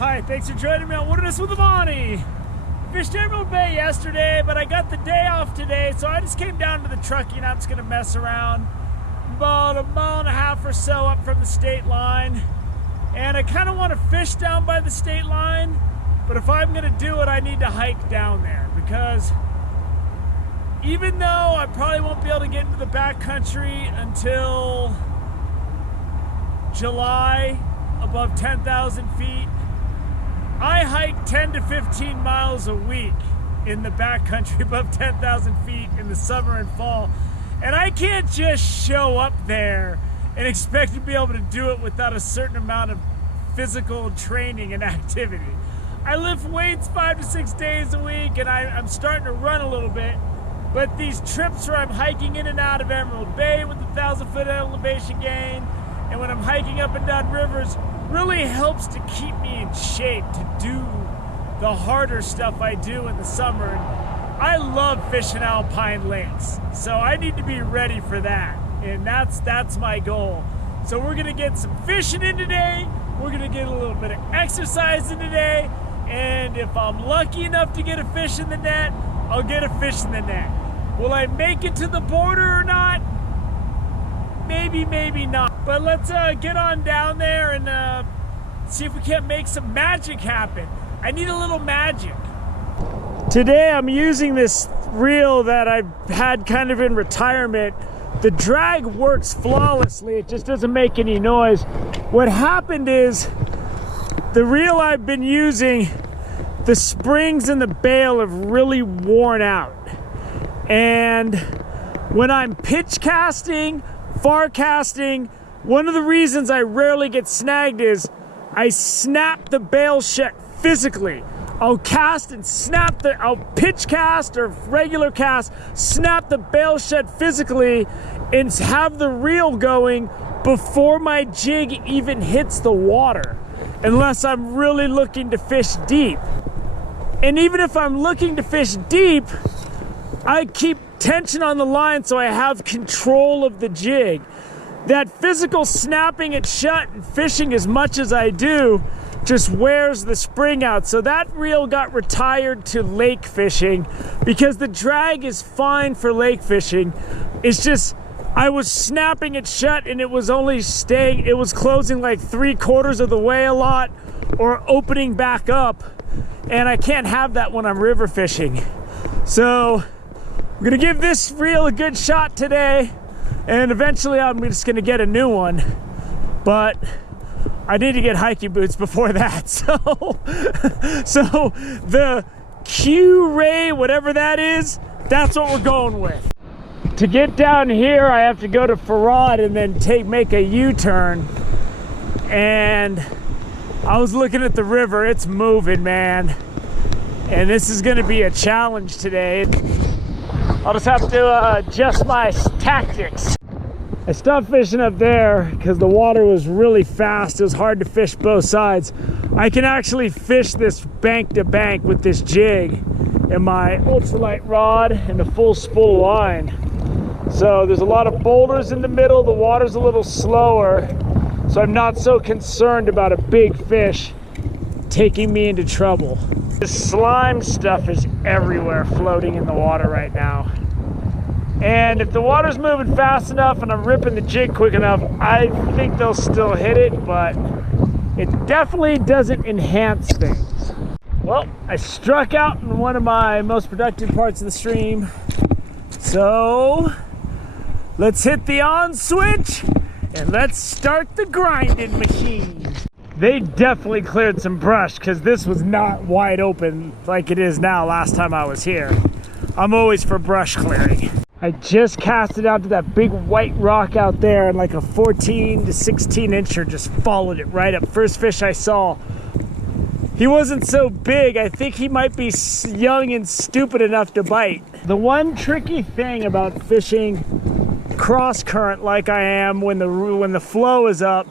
Hi, thanks for joining me on Wilderness with Amani. Fished Emerald Bay yesterday, but I got the day off today, so I just came down to the Truckee and I'm just gonna mess around. About a mile and a half or so up from the state line. And I kind of want to fish down by the state line, but if I'm gonna do it, I need to hike down there because even though I probably won't be able to get into the backcountry until July above 10,000 feet, I hike 10 to 15 miles a week in the backcountry above 10,000 feet in the summer and fall. And I can't just show up there and expect to be able to do it without a certain amount of physical training and activity. I lift weights 5 to 6 days a week and I'm starting to run a little bit. But these trips where I'm hiking in and out of Emerald Bay with the 1,000-foot elevation gain, and when I'm hiking up and down rivers, really helps to keep me in shape to do the harder stuff I do in the summer. And I love fishing alpine lakes, so I need to be ready for that, and that's my goal. So we're gonna get some fishing in today, we're gonna get a little bit of exercise in today, and if I'm lucky enough to get a fish in the net, I'll get a fish in the net. Will I make it to the border or not? Maybe, maybe not. But let's get on down there and see if we can't make some magic happen. I need a little magic. Today I'm using this reel that I've had kind of in retirement. The drag works flawlessly, it just doesn't make any noise. What happened is, the reel I've been using, the springs in the bail have really worn out. And when I'm pitch casting, far casting, one of the reasons I rarely get snagged is I snap the bail shut physically. I'll cast and snap I'll pitch cast or regular cast, snap the bail shut physically and have the reel going before my jig even hits the water, unless I'm really looking to fish deep. And even if I'm looking to fish deep, I keep tension on the line so I have control of the jig. That physical snapping it shut and fishing as much as I do just wears the spring out. So that reel got retired to lake fishing because the drag is fine for lake fishing. It's just, I was snapping it shut and it was only staying, it was closing like 3/4 of the way a lot or opening back up. And I can't have that when I'm river fishing. So I'm gonna give this reel a good shot today, and eventually I'm just gonna get a new one. But I need to get hiking boots before that. So the Q-Ray, whatever that is, that's what we're going with. To get down here, I have to go to Farad and then make a U-turn. And I was looking at the river, it's moving, man. And this is gonna be a challenge today. I'll just have to adjust my tactics. I stopped fishing up there because the water was really fast. It was hard to fish both sides. I can actually fish this bank to bank with this jig and my ultralight rod and a full spool line. So there's a lot of boulders in the middle. The water's a little slower. So I'm not so concerned about a big fish taking me into trouble. This slime stuff is everywhere floating in the water right now. And if the water's moving fast enough and I'm ripping the jig quick enough, I think they'll still hit it, but it definitely doesn't enhance things. Well, I struck out in one of my most productive parts of the stream. So let's hit the on switch and let's start the grinding machine. They definitely cleared some brush because this was not wide open like it is now last time I was here. I'm always for brush clearing. I just cast it out to that big white rock out there and like a 14 to 16 incher just followed it right up. First fish I saw. He wasn't so big. I think he might be young and stupid enough to bite. The one tricky thing about fishing cross current like I am when the flow is up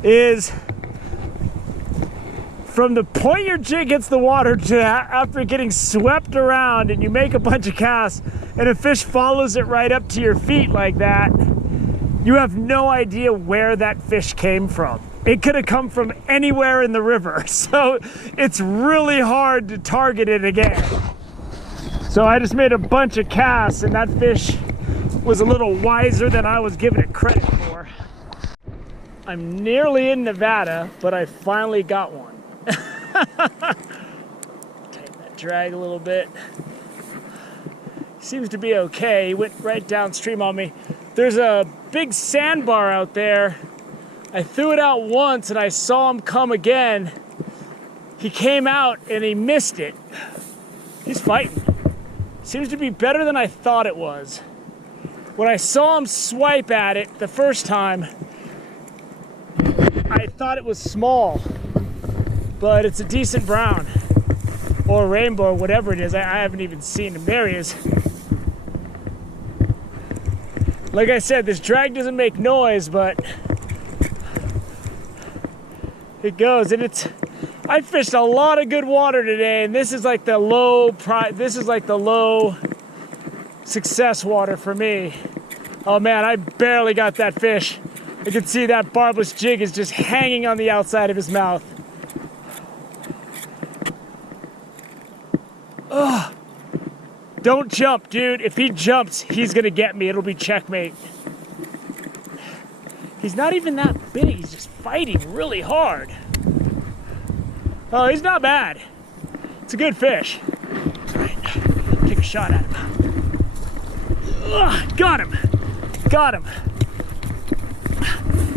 is from the point your jig hits the water to after getting swept around and you make a bunch of casts and a fish follows it right up to your feet like that, you have no idea where that fish came from. it could have come from anywhere in the river. So it's really hard to target it again. So I just made a bunch of casts, and that fish was a little wiser than I was giving it credit for. I'm nearly in Nevada, but I finally got one. Tighten that drag a little bit. Seems to be okay. He went right downstream on me. There's a big sandbar out there. I threw it out once and I saw him come again. He came out and he missed it. He's fighting. Seems to be better than I thought it was. When I saw him swipe at it the first time, I thought it was small, but it's a decent brown or rainbow or whatever it is. I haven't even seen him. There he is. Like I said, this drag doesn't make noise, but it goes. And I fished a lot of good water today, and this is like the low success water for me. Oh man, I barely got that fish. You can see that barbless jig is just hanging on the outside of his mouth. Ugh. Don't jump, dude. If he jumps, he's gonna get me. It'll be checkmate. He's not even that big. He's just fighting really hard. Oh, he's not bad. It's a good fish. All right, take a shot at him. Ugh, got him. Got him.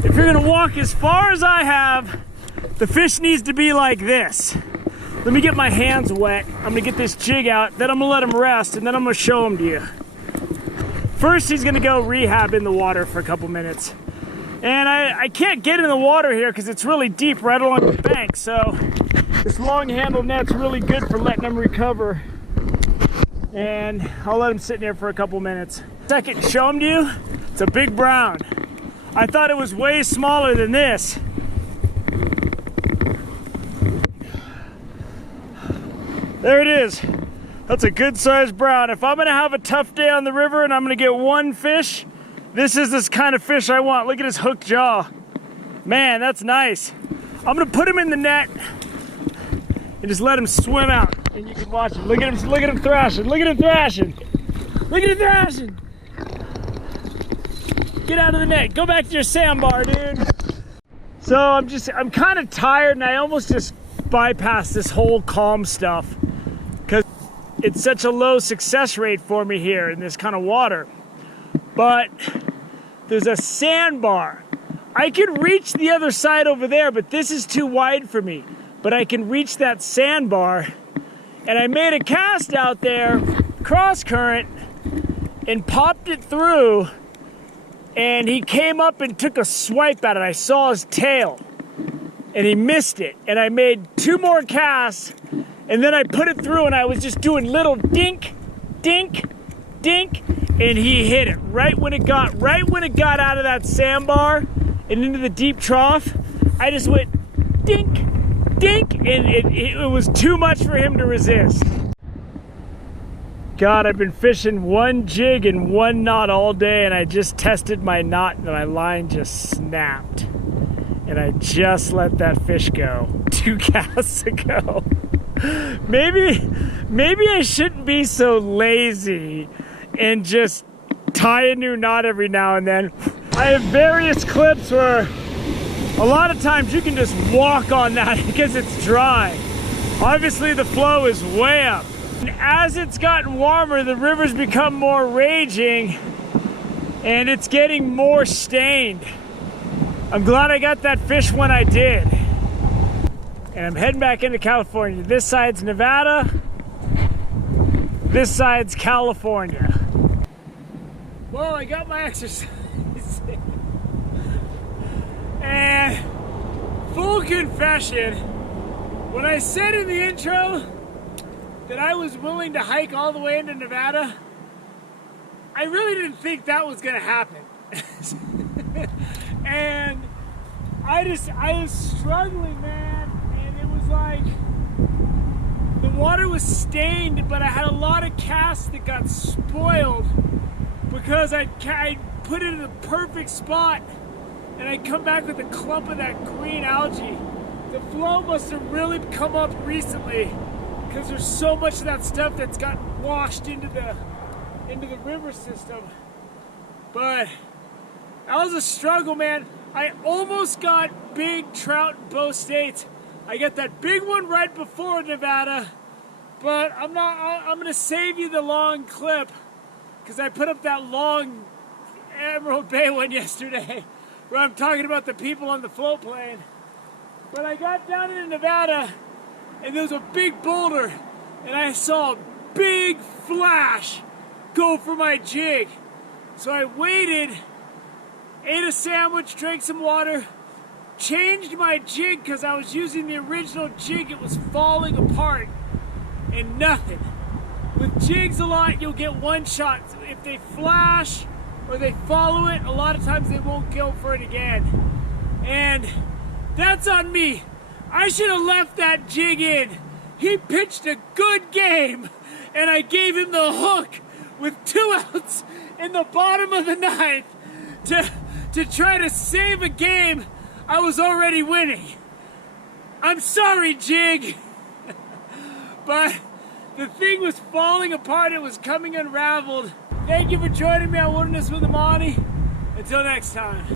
If you're gonna walk as far as I have, the fish needs to be like this. Let me get my hands wet. I'm gonna get this jig out, then I'm gonna let him rest, and then I'm gonna show him to you. First, he's gonna go rehab in the water for a couple minutes. And I can't get in the water here because it's really deep right along the bank, so this long handled net's really good for letting him recover. And I'll let him sit in here for a couple minutes. Second, show him to you, it's a big brown. I thought it was way smaller than this. There it is. That's a good sized brown. If I'm gonna have a tough day on the river and I'm gonna get one fish, this is this kind of fish I want. Look at his hooked jaw. Man, that's nice. I'm gonna put him in the net and just let him swim out. And you can watch him. Look at him thrashing. Look at him thrashing. Look at him thrashing. Get out of the net. Go back to your sandbar, dude. So I'm kind of tired, and I almost just bypassed this whole calm stuff because it's such a low success rate for me here in this kind of water. But there's a sandbar. I could reach the other side over there, but this is too wide for me. But I can reach that sandbar, and I made a cast out there, cross current, and popped it through, and he came up and took a swipe at it. I saw his tail, and he missed it. And I made 2 more casts, and then I put it through, and I was just doing little dink, dink, dink, and he hit it right when it got out of that sandbar and into the deep trough. I just went dink, dink, and it was too much for him to resist. God, I've been fishing one jig and one knot all day, and I just tested my knot and my line just snapped. And I just let that fish go 2 casts ago. Maybe I shouldn't be so lazy and just tie a new knot every now and then. I have various clips where a lot of times you can just walk on that because it's dry. Obviously the flow is way up. And as it's gotten warmer, the river's become more raging and it's getting more stained. I'm glad I got that fish when I did. And I'm heading back into California. This side's Nevada, this side's California. Well, I got my exercise. And full confession, when I said in the intro that I was willing to hike all the way into Nevada, I really didn't think that was gonna happen. And I was struggling, man, and it was like the water was stained, but I had a lot of casts that got spoiled because I put it in the perfect spot and I come back with a clump of that green algae. The flow must have really come up recently because there's so much of that stuff that's gotten washed into the river system. But that was a struggle, man. I almost got big trout in both states. I got that big one right before Nevada, but I'm gonna save you the long clip because I put up that long Emerald Bay one yesterday where I'm talking about the people on the float plane. But I got down into Nevada and there was a big boulder and I saw a big flash go for my jig. So I waited, ate a sandwich, drank some water, changed my jig because I was using the original jig. It was falling apart and nothing. With jigs a lot, you'll get one shot. So if they flash or they follow it, a lot of times they won't go for it again. And that's on me. I should have left that jig in. He pitched a good game and I gave him the hook with 2 outs in the bottom of the ninth to try to save a game I was already winning. I'm sorry, jig. But the thing was falling apart. It was coming unraveled. Thank you for joining me on Wilderness with Amani. Until next time.